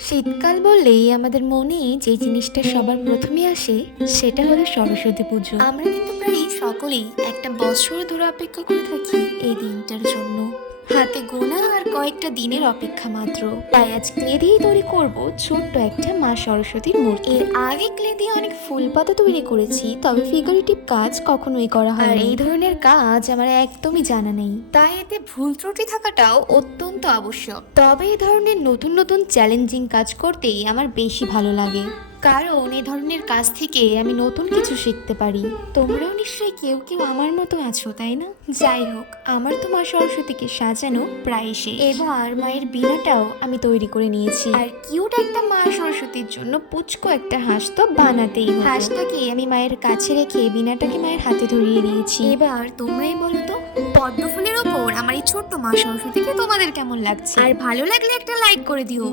শীতকাল বললেই আমাদের মনে যে জিনিসটা সবার প্রথমে আসে, সেটা হলো সরস্বতী পুজো। আমরা কিন্তু প্রায় সকলেই একটা বছর ধরে অপেক্ষা করে থাকি এই দিনটার জন্য। কয়েকটা দিনের অপেক্ষা মাত্র। তাই আজ ক্লে দিয়েই তৈরি করব ছোট্ট একটা মা সরস্বতীর মূর্তি। এর আগে ক্লে দিয়ে অনেক ফুল পাতা তৈরি করেছি তবে ফিগারেটিভ কাজ কখনোই করা হয় আর এই ধরনের কাজ আমার একদমই জানা নেই। তাই এতে ভুল ত্রুটি থাকাটাও অত্যন্ত আবশ্যক। তবে এই ধরনের নতুন নতুন চ্যালেঞ্জিং কাজ করতেই আমার বেশি ভালো লাগে। কারণ এই ধরনের কাজ থেকে আমি নতুন কিছু শিখতে পারি। তোমরাও নিশ্চয়ই কেউ কেউ আমার মতো আছো, তাই না? যাই হোক, আমার তো মা সরস্বতীকে সাজানো প্রায় শেষ। এবার মায়ের বিনাটাও আমি তৈরি করে নিয়েছি। আর কিউট একটা মা সরস্বতীর জন্য পুচকো একটা হাঁস তো বানাতেই হাঁসটাকে আমি মায়ের কাছে রেখে বিনাটাকে মায়ের হাতে ধরিয়ে দিয়েছি এবার তোমরাই বলো তো, পদ্ম ফুলের ওপর আমার এই ছোট্ট মা সরস্বতীকে তোমাদের কেমন লাগছে? আর ভালো লাগলে একটা লাইক করে দিও।